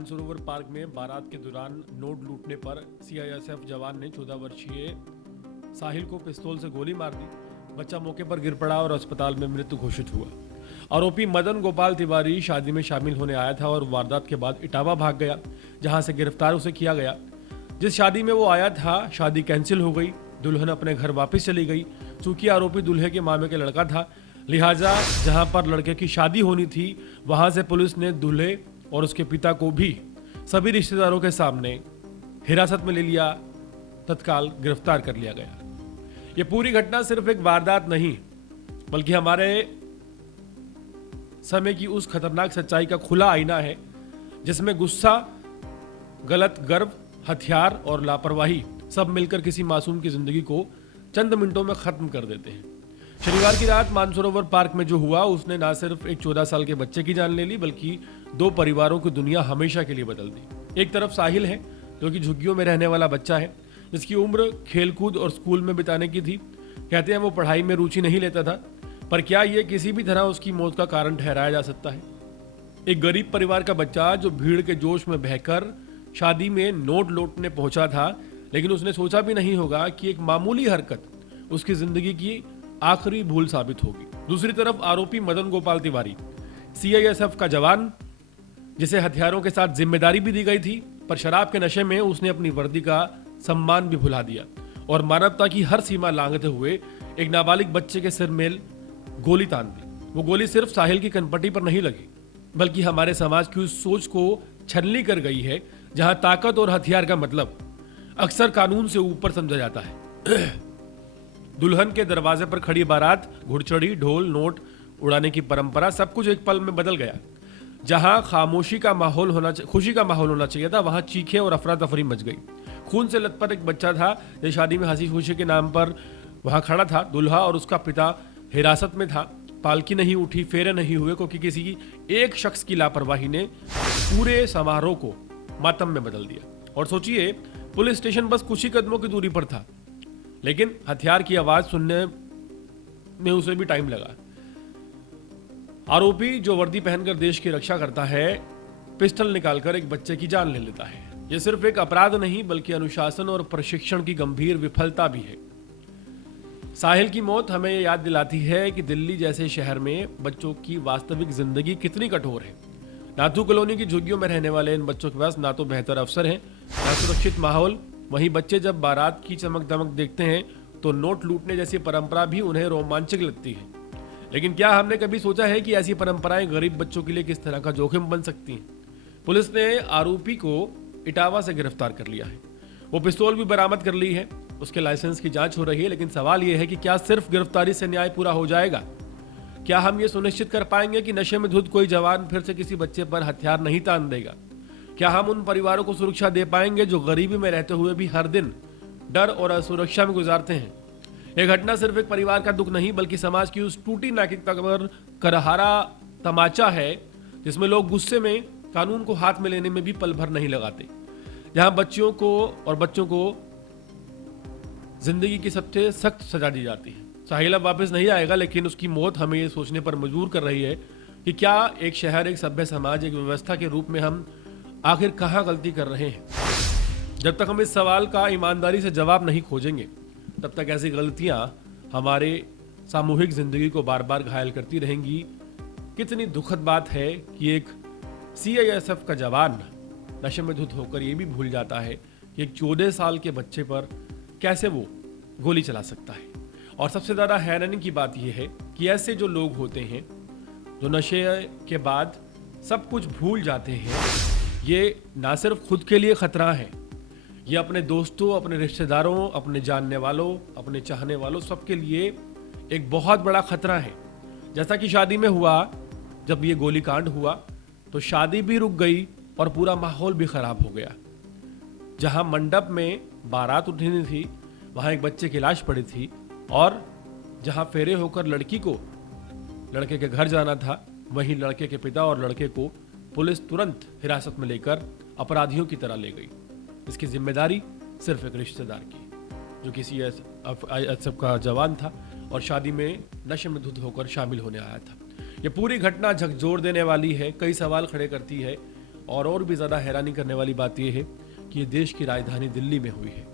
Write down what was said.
Mansarovar park में बारात के दौरान नोट लूटने पर सीआईएसएफ जवान ने 14 वर्षीय साहिल को पिस्तौल से गोली मार दी। बच्चा मौके पर गिर पड़ा और अस्पताल में मृत घोषित हुआ। आरोपी मदन गोपाल तिवारी शादी में शामिल होने आया था और वारदात के बाद इटावा भाग गया, जहां से गिरफ्तार उसे किया गया। जिस शादी में वो आया था, शादी कैंसिल हो गई। दुल्हन अपने घर वापस चली गई। चूंकि आरोपी दूल्हे के मामे के लड़का था, लिहाजा जहां पर लड़के की शादी होनी थी, वहां से पुलिस ने दूल्हे और उसके पिता को भी सभी रिश्तेदारों के सामने हिरासत में ले लिया। तत्काल गिरफ्तार कर लिया गया। यह पूरी घटना सिर्फ एक वारदात नहीं, बल्कि हमारे समय की उस खतरनाक सच्चाई का खुला आईना है, जिसमें गुस्सा, गलत गर्व, हथियार और लापरवाही सब मिलकर किसी मासूम की जिंदगी को चंद मिनटों में खत्म कर देते हैं। शनिवार की रात मानसरोवर पार्क में जो हुआ, उसने न सिर्फ एक 14 साल के बच्चे की जान ले ली, बल्कि 2 परिवारों की दुनिया हमेशा के लिए बदल दी। एक तरफ साहिल है, जो कि झुग्गियों में रहने वाला बच्चा है, जिसकी उम्र खेलकूद और स्कूल में बिताने की थी। कहते हैं वो पढ़ाई में रुचि नहीं लेता था, पर क्या ये किसी भी तरह उसकी मौत का कारण ठहराया जा सकता है? एक गरीब परिवार का बच्चा जो भीड़ के जोश में बहकर शादी में नोट लौटने पहुंचा था, लेकिन उसने सोचा भी नहीं होगा कि एक मामूली हरकत उसकी जिंदगी की आखिरी भूल साबित होगी। दूसरी तरफ आरोपी मदन गोपाल तिवारी, सीआईएसएफ का जवान, जिसे हथियारों के साथ जिम्मेदारी भी दी गई थी, पर शराब के नशे में उसने अपनी वर्दी का सम्मान भी भुला दिया और मानवता की हर सीमा लांघते हुए एक नाबालिग बच्चे के सिर में गोली तान दी। वो गोली सिर्फ साहिल की कनपटी पर नहीं लगी, बल्कि हमारे समाज की उस सोच को छलनी कर गई है, जहां ताकत और हथियार का मतलब अक्सर कानून से ऊपर समझा जाता है। दुल्हन के दरवाजे पर खड़ी बारात, घुड़चढ़ी, ढोल, नोट उड़ाने की परंपरा, सब कुछ एक पल में बदल गया। जहां खुशी का माहौल होना चाहिए था, वहां चीखे और अफरा तफरी मच गई। खून से लथपथ एक बच्चा था जो शादी में हंसी खुशी के नाम पर वहां खड़ा था। दूल्हा और उसका पिता हिरासत में था। पालकी नहीं उठी, फेरे नहीं हुए, क्योंकि किसी एक शख्स की लापरवाही ने पूरे समारोह को मातम में बदल दिया। और सोचिए, पुलिस स्टेशन बस कुछ ही कदमों की दूरी पर था, लेकिन हथियार की आवाज सुनने में उसे भी टाइम लगा। आरोपी जो वर्दी पहनकर देश की रक्षा करता है, पिस्टल निकालकर एक बच्चे की जान ले लेता है। यह सिर्फ एक अपराध नहीं, बल्कि अनुशासन और प्रशिक्षण की गंभीर विफलता भी है। साहिल की मौत हमें यह याद दिलाती है कि दिल्ली जैसे शहर में बच्चों की वास्तविक जिंदगी कितनी कठोर है। नाथू कॉलोनी की झुग्गियों में रहने वाले इन बच्चों के पास ना तो बेहतर अवसर हैं, ना सुरक्षित माहौल। वहीं बच्चे जब बारात की चमक दमक देखते हैं, तो नोट लूटने जैसी परंपरा भी उन्हें रोमांचक लगती है। लेकिन क्या हमने कभी सोचा है कि ऐसी परंपराएं गरीब बच्चों के लिए किस तरह का जोखिम बन सकती हैं? पुलिस ने आरोपी को इटावा से गिरफ्तार कर लिया है। वो पिस्तौल भी बरामद कर ली है। उसके लाइसेंस की जांच हो रही है। लेकिन सवाल यह है कि क्या सिर्फ गिरफ्तारी से न्याय पूरा हो जाएगा? क्या हम ये सुनिश्चित कर पाएंगे कि नशे में धुत कोई जवान फिर से किसी बच्चे पर हथियार नहीं तान देगा? क्या हम उन परिवारों को सुरक्षा दे पाएंगे जो गरीबी में रहते हुए भी हर दिन डर और असुरक्षा में गुजारते हैं? यह घटना सिर्फ एक परिवार का दुख नहीं, बल्कि समाज की उस टूटी नैतिकता पर करहारा तमाचा है, जिसमें लोग गुस्से में कानून को हाथ में लेने में भी पल भर नहीं लगाते। जहां बच्चों को जिंदगी की सबसे सख्त सजा दी जाती है। साहिल अब वापस नहीं आएगा, लेकिन उसकी मौत हमें ये सोचने पर मजबूर कर रही है कि क्या एक शहर, एक सभ्य समाज, एक व्यवस्था के रूप में हम आखिर कहां गलती कर रहे हैं? जब तक हम इस सवाल का ईमानदारी से जवाब नहीं खोजेंगे, तब तक ऐसी गलतियां हमारे सामूहिक जिंदगी को बार बार घायल करती रहेंगी। कितनी दुखद बात है कि एक सीआईएसएफ का जवान नशे में धुत होकर यह भी भूल जाता है कि एक 14 साल के बच्चे पर कैसे वो गोली चला सकता है। और सबसे ज्यादा हैरानी की बात यह है कि ऐसे जो लोग होते हैं, जो नशे के बाद सब कुछ भूल जाते हैं, ये ना सिर्फ खुद के लिए खतरा है, ये अपने दोस्तों, अपने रिश्तेदारों, अपने जानने वालों, अपने चाहने वालों, सबके लिए एक बहुत बड़ा खतरा है। जैसा कि शादी में हुआ, जब ये गोलीकांड हुआ तो शादी भी रुक गई और पूरा माहौल भी खराब हो गया। जहां मंडप में बारात उठनी थी, वहां एक बच्चे की लाश पड़ी थी, और जहां फेरे होकर लड़की को लड़के के घर जाना था, वहीं लड़के के पिता और लड़के को पुलिस तुरंत हिरासत में लेकर अपराधियों की तरह ले गई। इसकी जिम्मेदारी सिर्फ एक रिश्तेदार की, जो किसी सीआईएसएफ का जवान था और शादी में नशे में धुत होकर शामिल होने आया था। यह पूरी घटना झकझोर देने वाली है, कई सवाल खड़े करती है और भी ज़्यादा हैरानी करने वाली बात यह है कि ये देश की राजधानी दिल्ली में हुई है।